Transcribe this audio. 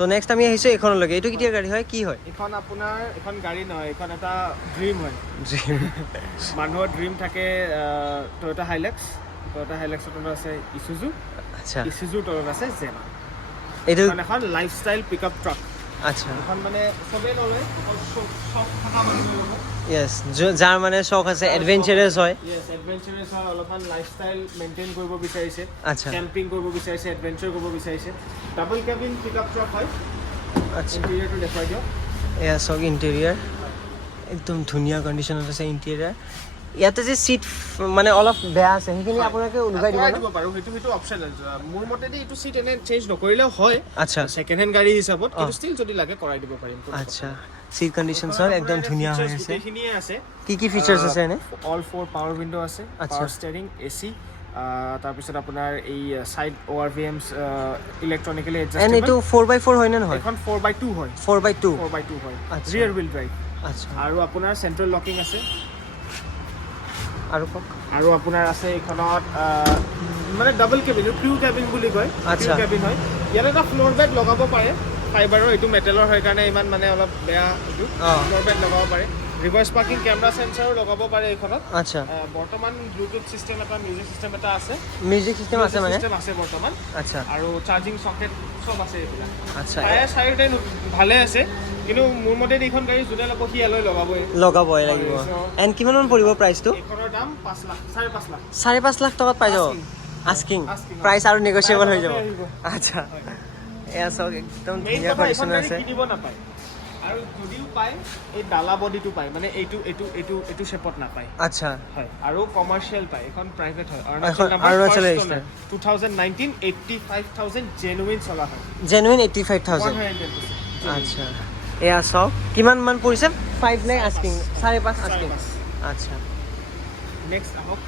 So next আমি আহিছো এখনলৈকে এইটো কেতিয়া গাড়ী হয় কি হয় এখন আপোনাৰ এখন গাড়ী নহয় এখন এটা ড্ৰিম হয় মানুহৰ ড্ৰিম থাকে টয়োটা হাইলেক্সৰ তলত আছে ইছুজু আচ্ছা ইছুজুৰ তলত আছে জেনা এইটো এখন লাইফষ্টাইল পিকআপ ট্ৰাক আচ্ছা এখন মানে চবেই নলয় চব থকা মানুহে ল'ব ইয়েছ যাৰ মানে চখ আছে এডভেঞ্চাৰাছ হয় ইয়েছ এডভেঞ্চাৰাছ হয় অলপমান লাইফষ্টাইল মেইনটেইন কৰিব বিচাৰিছে আচ্ছা কেম্পিং কৰিব বিচাৰিছে এডভেঞ্চাৰ কৰিব বিচাৰিছে ডাবল কেবিন পিকআপ ট্ৰাক হয় আচ্ছা ইণ্টেৰিয়ৰটো দেখুৱাই দিয়ক এয়া চাওক ইণ্টেৰিয়াৰ একদম ধুনীয়া কণ্ডিশ্যনত আছে ইণ্টেৰিয়াৰ ইয়াতে যে চিট মানে অলপ বেয়া আছে সেইখিনি আপোনালোকে লগাই দিব দিব পাৰোঁ সেইটো অপশ্যনেল মোৰ মতেদি এইটো চিট এনে চেঞ্জ নকৰিলেও হয় আচ্ছা ছেকেণ্ড হেণ্ড গাড়ী হিচাপত কিন্তু ষ্টিল যদি লাগে কৰাই দিব পাৰিম আচ্ছা চিট কণ্ডিশ্যন চাওক একদম ধুনীয়া হৈ আছে গোটেইখিনিয়ে আছে কি ফিচাৰ্ছ আছে এনে অল 4 পাৱাৰ উইণ্ড' আছে পাৱাৰ ষ্টেৰিং এচি তাৰপিছত আপোনাৰ এই ছাইড ORVMs ইলেক্ট্ৰনিকেলি এণ্ড এডজাষ্টেবল এইটো 4x4 হয় নে নহয় এখন 4x2 হয় 4x2 হয় আচ্ছা। ৰিয়েৰ হুইল ড্ৰাইভ আচ্ছা আৰু আপোনাৰ চেণ্ট্ৰেল লকিং আছে আৰু কওক আৰু আপোনাৰ আছে এইখনত মানে ডাবল কেবিন ক্ৰু কেবিন বুলি কয় আচ্ছা। ক্ৰু কেবিন হয় ইয়াত এটা ফ্ল'ৰ বেড লগাব পাৰে ফাইবাৰৰ এইটো মেটেলৰ হয় কাৰণে ইমান মানে অলপ বেয়া এইটো ফ্ল'ৰ বেড লগাব পাৰে ৰিভাৰ্ছ পাৰ্কিং কেমেৰা চেন্সৰো লগাব পাৰে এইখনত আচ্ছা বৰ্তমান ব্লুটুথ চিষ্টেম এটা মিউজিক চিষ্টেম এটা আছে মিউজিক চিষ্টেম আছে মানে চিষ্টেম আছে বৰ্তমান আচ্ছা আৰু চাৰ্জিং সকেট চব আছে এইবিলাক আচ্ছা চাৰিটাই ভালে আছে কিন্তু মোৰ মতে এইখন গাড়ী যোনে ল'ব সি ইয়ালৈ লগাবই লগাবই লাগিব এণ্ড কিমানমান পৰিব প্ৰাইচটো এইখনৰ দাম 5 লাখ 5.5 লাখ 5.5 লাখ টকাত পাই যাব আস্কিং প্ৰাইচ আৰু নেগচিয়েবল হৈ যাব আচ্ছা এয়া চাওক একদম ধুনীয়া কণ্ডিশ্যন আছে কিনিব নাপায় আৰু যদিও পায় এই ডালা বডিটো পায় মানে এইটো শেপত নাপায় আচ্ছা হয় আৰু কমাৰ্চিয়েল পায় এখন প্ৰাইভেট হয় অৰুণাচল 2019 85,000 জেনুইন চলা হয় জেনুইন 85,000 110% আচ্ছা এয়া চাওক কিমান মান পৰিছে 5 লাখ আস্কিং 5.5 আস্কিং আচ্ছা নেক্সট আহক